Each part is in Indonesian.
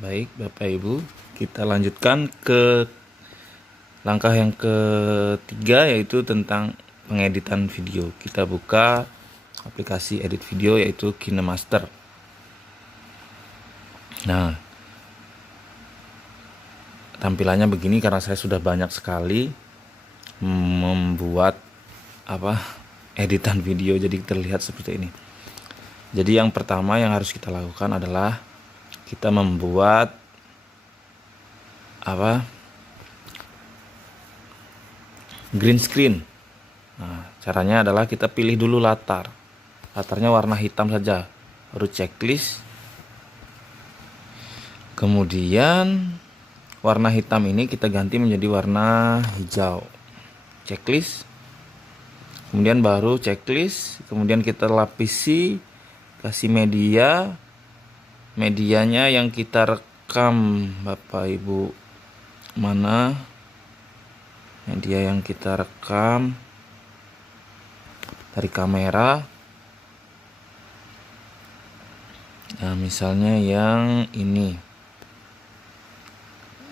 Baik, Bapak Ibu, kita lanjutkan ke langkah yang ketiga, yaitu tentang pengeditan video. Kita buka aplikasi edit video yaitu KineMaster. Nah, tampilannya begini karena saya sudah banyak sekali membuat editan video, jadi terlihat seperti ini. Jadi yang pertama yang harus kita lakukan adalah kita membuat green screen. Nah, caranya adalah kita pilih dulu latarnya warna hitam saja, baru checklist. Kemudian warna hitam ini kita ganti menjadi warna hijau, checklist. Kemudian baru checklist, kemudian kita lapisi, kasih medianya yang kita rekam. Bapak Ibu, mana media yang kita rekam dari kamera? Nah, misalnya yang ini.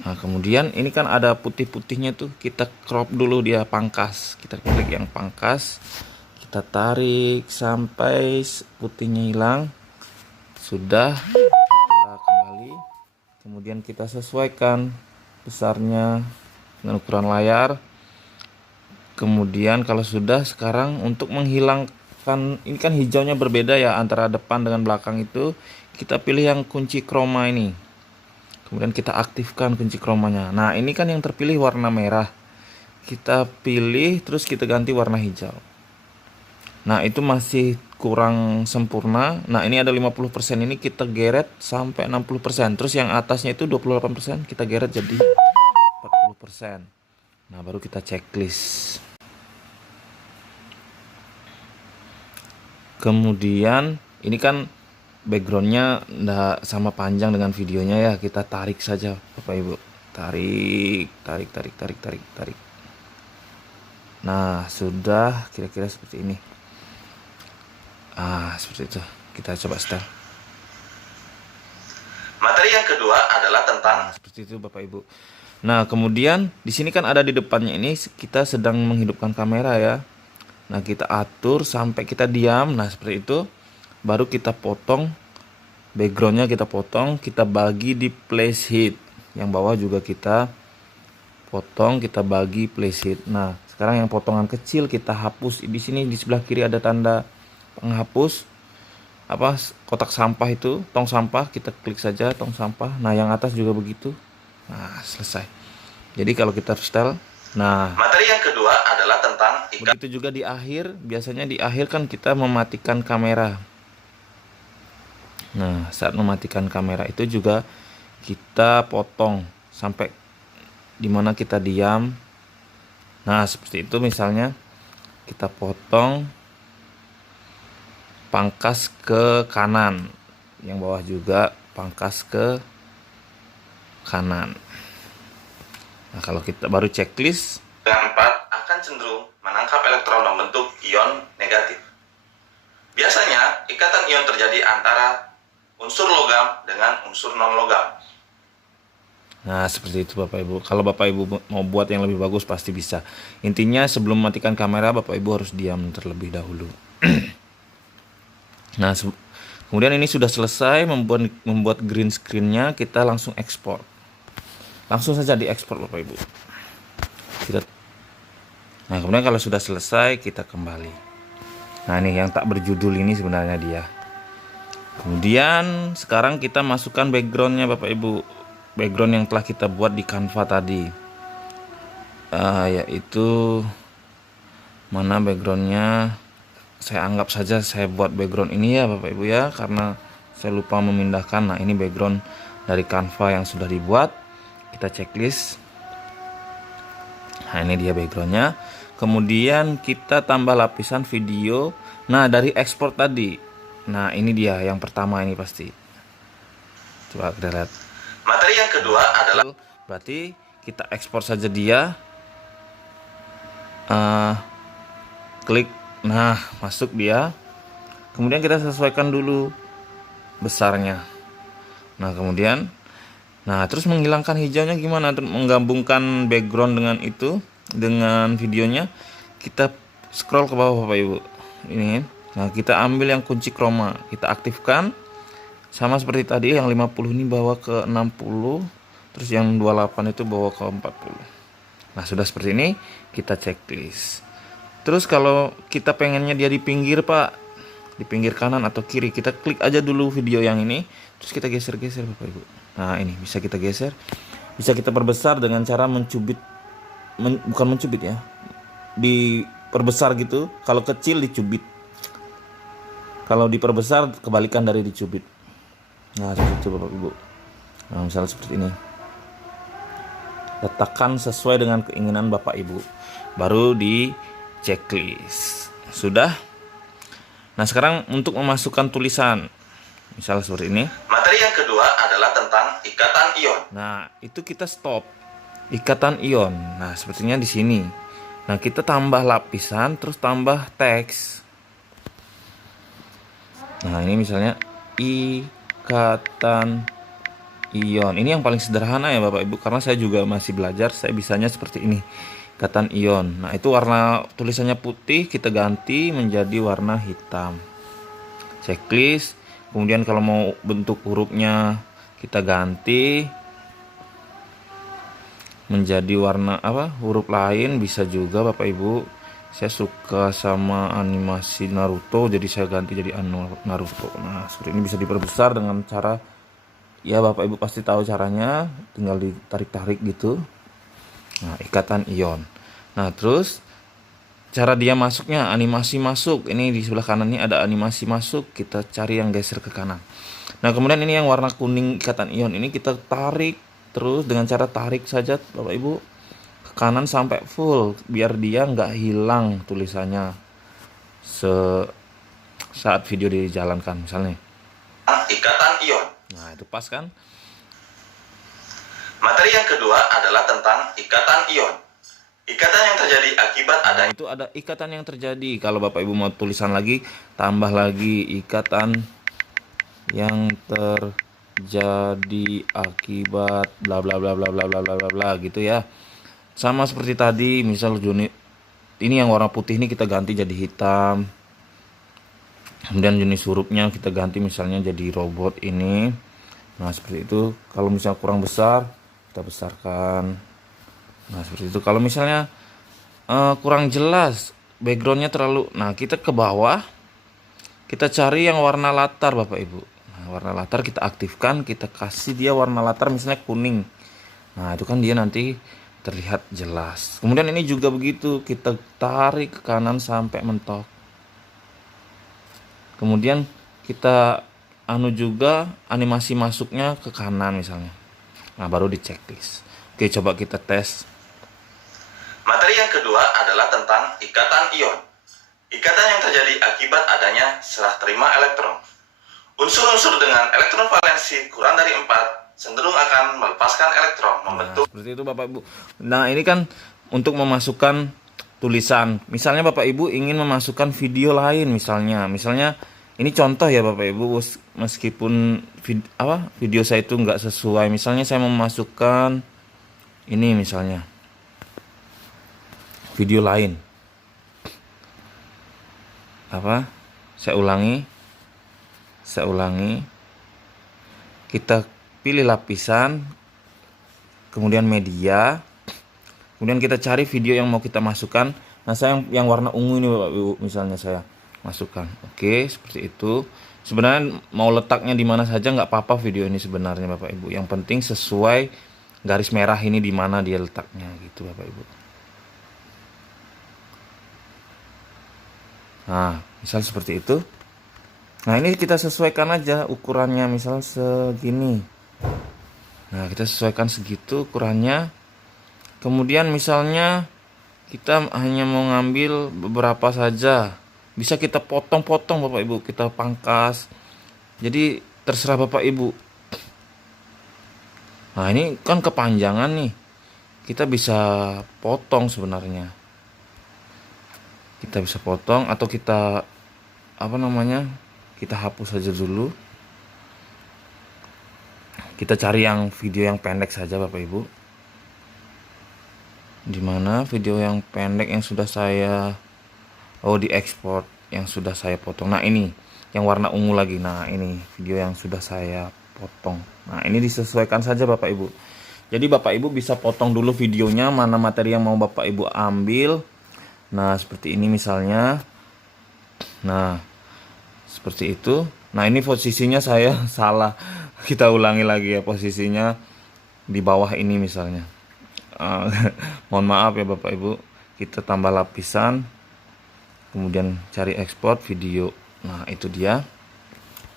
Nah, kemudian ini kan ada putih-putihnya tuh, kita crop dulu, dia pangkas. Kita klik yang pangkas, kita tarik sampai putihnya hilang. Sudah, kita kembali. Kemudian kita sesuaikan besarnya dengan ukuran layar. Kemudian kalau sudah, sekarang untuk menghilangkan, ini kan hijaunya berbeda ya antara depan dengan belakang itu, kita pilih yang kunci chroma ini. Kemudian kita aktifkan kunci chromanya. Nah, ini kan yang terpilih warna merah. Kita pilih terus kita ganti warna hijau. Nah, itu masih kurang sempurna. Nah, ini ada 50%, ini kita geret sampai 60%. Terus yang atasnya itu 28%, kita geret jadi 40%. Nah, baru kita checklist. Kemudian ini kan backgroundnya nggak sama panjang dengan videonya ya, kita tarik saja Bapak Ibu, tarik. Nah, sudah kira-kira seperti ini. Seperti itu. Kita coba setel. Materi yang kedua adalah tentang seperti itu Bapak Ibu. Nah, kemudian di sini kan ada di depannya ini kita sedang menghidupkan kamera ya. Nah, kita atur sampai kita diam. Nah, seperti itu. Baru kita potong backgroundnya, kita potong, kita bagi di place head. Yang bawah juga kita potong, kita bagi place head. Nah, sekarang yang potongan kecil kita hapus. Di sini di sebelah kiri ada tanda penghapus kotak sampah itu, tong sampah, kita klik saja tong sampah. Nah, yang atas juga begitu. Nah, selesai. Jadi kalau kita setel, nah, materi yang kedua adalah tentang begitu juga di akhir. Biasanya di akhir kan kita mematikan kamera. Nah, saat mematikan kamera itu juga kita potong sampai dimana kita diam. Nah, seperti itu misalnya kita potong, pangkas ke kanan, yang bawah juga pangkas ke kanan. Nah, kalau kita baru checklist, yang 4 akan cenderung menangkap elektron membentuk ion negatif. Biasanya ikatan ion terjadi antara unsur logam dengan unsur non-logam. nah seperti itu Bapak Ibu. Kalau Bapak Ibu mau buat yang lebih bagus pasti bisa. Intinya sebelum mematikan kamera Bapak Ibu harus diam terlebih dahulu. Nah, kemudian ini sudah selesai membuat green screen-nya, kita langsung ekspor. Langsung saja diekspor Bapak Ibu. Nah, kemudian kalau sudah selesai kita kembali. Nah, ini yang tak berjudul ini sebenarnya dia. Kemudian sekarang kita masukkan backgroundnya Bapak Ibu, background yang telah kita buat di Canva tadi, yaitu mana backgroundnya. Saya anggap saja saya buat background ini ya Bapak Ibu ya, karena saya lupa memindahkan. Nah, ini background dari Canva yang sudah dibuat. Kita checklist. Nah, ini dia backgroundnya. Kemudian kita tambah lapisan video. Nah, dari ekspor tadi. Nah, ini dia yang pertama ini pasti. Coba kita lihat. Materi yang kedua adalah, berarti kita ekspor saja dia. Klik, nah masuk dia. Kemudian kita sesuaikan dulu besarnya. Nah, kemudian Nah, terus menghilangkan hijaunya gimana? Terus menggabungkan background dengan itu, dengan videonya, kita scroll ke bawah Bapak Ibu. Ini. Nah, kita ambil yang kunci chroma, kita aktifkan. Sama seperti tadi yang 50 ini bawa ke 60, terus yang 28 itu bawa ke 40. Nah, sudah seperti ini, kita checklist. Terus kalau kita pengennya dia di pinggir Pak, di pinggir kanan atau kiri, kita klik aja dulu video yang ini, terus kita geser-geser Bapak Ibu. Nah, ini bisa kita geser, bisa kita perbesar dengan cara mencubit, bukan mencubit ya, diperbesar gitu. Kalau kecil dicubit, kalau diperbesar kebalikan dari dicubit. Nah, seperti itu Bapak Ibu. Nah, misalnya seperti ini, letakkan sesuai dengan keinginan Bapak Ibu, baru di checklist. Sudah. Nah, sekarang untuk memasukkan tulisan, misal seperti ini. Materi yang kedua adalah tentang ikatan ion. Nah, itu kita stop ikatan ion. Nah, sepertinya di sini. Nah, kita tambah lapisan, terus tambah teks. Nah, ini misalnya ikatan ion. Ini yang paling sederhana ya Bapak Ibu, karena saya juga masih belajar, saya bisanya seperti ini. Ikatan ion. Nah, itu warna tulisannya putih, kita ganti menjadi warna hitam. Checklist. Kemudian kalau mau bentuk hurufnya kita ganti menjadi warna huruf lain, bisa juga Bapak Ibu. Saya suka sama animasi Naruto, jadi saya ganti jadi Naruto. Nah, seperti ini bisa diperbesar dengan cara, ya Bapak Ibu pasti tahu caranya, tinggal ditarik-tarik gitu. Nah, ikatan ion. Nah, terus cara dia masuknya, animasi masuk. Ini di sebelah kanan ini ada animasi masuk, kita cari yang geser ke kanan. Nah, kemudian ini yang warna kuning ikatan ion ini kita tarik terus dengan cara tarik saja Bapak Ibu ke kanan sampai full, biar dia nggak hilang tulisannya saat video dijalankan misalnya. Ikatan ion. Nah, itu pas kan? Materi yang kedua adalah tentang ikatan ion. Ikatan yang terjadi akibat adanya. Itu ada ikatan yang terjadi. Kalau Bapak Ibu mau tulisan lagi, tambah lagi ikatan yang terjadi akibat bla bla bla bla bla bla bla bla bla gitu ya. Sama seperti tadi, misal unit ini yang warna putih ini kita ganti jadi hitam. Kemudian jenis hurufnya kita ganti misalnya jadi robot ini. Nah, seperti itu. Kalau misalnya kurang besar, kita besarkan. Nah, seperti itu. Kalau misalnya kurang jelas, backgroundnya terlalu, nah kita ke bawah, kita cari yang warna latar Bapak Ibu. Nah, warna latar kita aktifkan, kita kasih dia warna latar misalnya kuning. Nah, itu kan dia nanti terlihat jelas. Kemudian ini juga begitu, kita tarik ke kanan sampai mentok. Kemudian kita juga animasi masuknya ke kanan misalnya. Nah, baru di checklist. Oke, coba kita tes. Materi yang kedua adalah tentang ikatan ion. Ikatan yang terjadi akibat adanya serah terima elektron. Unsur-unsur dengan elektron valensi kurang dari 4 cenderung akan melepaskan elektron, membentuk. Nah, seperti itu Bapak Ibu. Nah, ini kan untuk memasukkan tulisan. Misalnya Bapak Ibu ingin memasukkan video lain misalnya. Misalnya ini contoh ya Bapak Ibu, meskipun video saya itu nggak sesuai. Misalnya saya memasukkan ini misalnya video lain. Saya ulangi. Kita pilih lapisan, kemudian media, kemudian kita cari video yang mau kita masukkan. Nah, saya yang warna ungu ini Bapak Ibu, misalnya saya masukkan. Oke, seperti itu. Sebenarnya mau letaknya di mana saja nggak apa-apa video ini sebenarnya Bapak Ibu. Yang penting sesuai garis merah ini di mana dia letaknya gitu Bapak Ibu. Nah, misal seperti itu. Nah, ini kita sesuaikan aja ukurannya, misal segini. Nah, kita sesuaikan segitu ukurannya. Kemudian misalnya kita hanya mau ngambil beberapa saja. Bisa kita potong-potong Bapak Ibu, kita pangkas. Jadi terserah Bapak Ibu. Nah, ini kan kepanjangan nih. Kita bisa potong sebenarnya. Kita bisa potong atau kita kita hapus saja dulu. Kita cari yang video yang pendek saja Bapak Ibu. Dimana video yang pendek yang sudah saya diekspor, yang sudah saya potong. Nah ini yang warna ungu lagi. Nah ini video yang sudah saya potong. Nah ini disesuaikan saja Bapak Ibu. Jadi Bapak Ibu bisa potong dulu videonya, mana materi yang mau Bapak Ibu ambil. Nah seperti ini misalnya. Nah seperti itu. Nah ini posisinya saya salah. Kita ulangi lagi ya, posisinya di bawah ini misalnya. Mohon maaf ya Bapak Ibu. Kita tambah lapisan, kemudian cari ekspor video. Nah itu dia,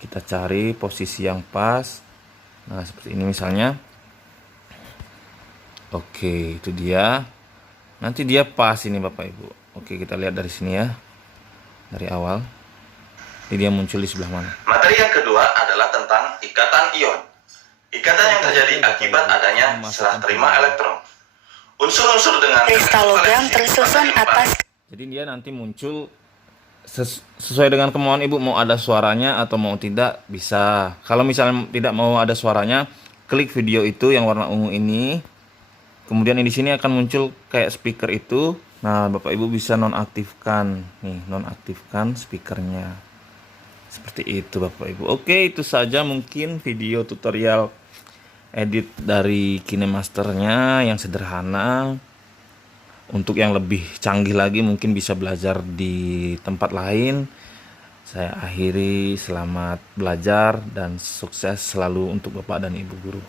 kita cari posisi yang pas. Nah seperti ini misalnya. Oke, itu dia. Nanti dia pas ini Bapak Ibu. Oke, kita lihat dari sini ya, dari awal. Ini dia muncul di sebelah mana. Materi yang kedua adalah tentang ikatan ion. Ikatan yang terjadi akibat adanya serah terima elektron. Unsur-unsur dengan kristal logam tersusun atas. Jadi dia nanti muncul sesuai dengan kemauan Ibu, mau ada suaranya atau mau tidak bisa. Kalau misalnya tidak mau ada suaranya, klik video itu yang warna ungu ini. Kemudian di sini akan muncul kayak speaker itu. Nah, Bapak Ibu bisa nonaktifkan. Nih, nonaktifkan speakernya. Seperti itu Bapak Ibu. Oke, itu saja mungkin video tutorial edit dari KineMasternya yang sederhana. Untuk yang lebih canggih lagi mungkin bisa belajar di tempat lain. Saya akhiri, selamat belajar dan sukses selalu untuk Bapak dan Ibu guru.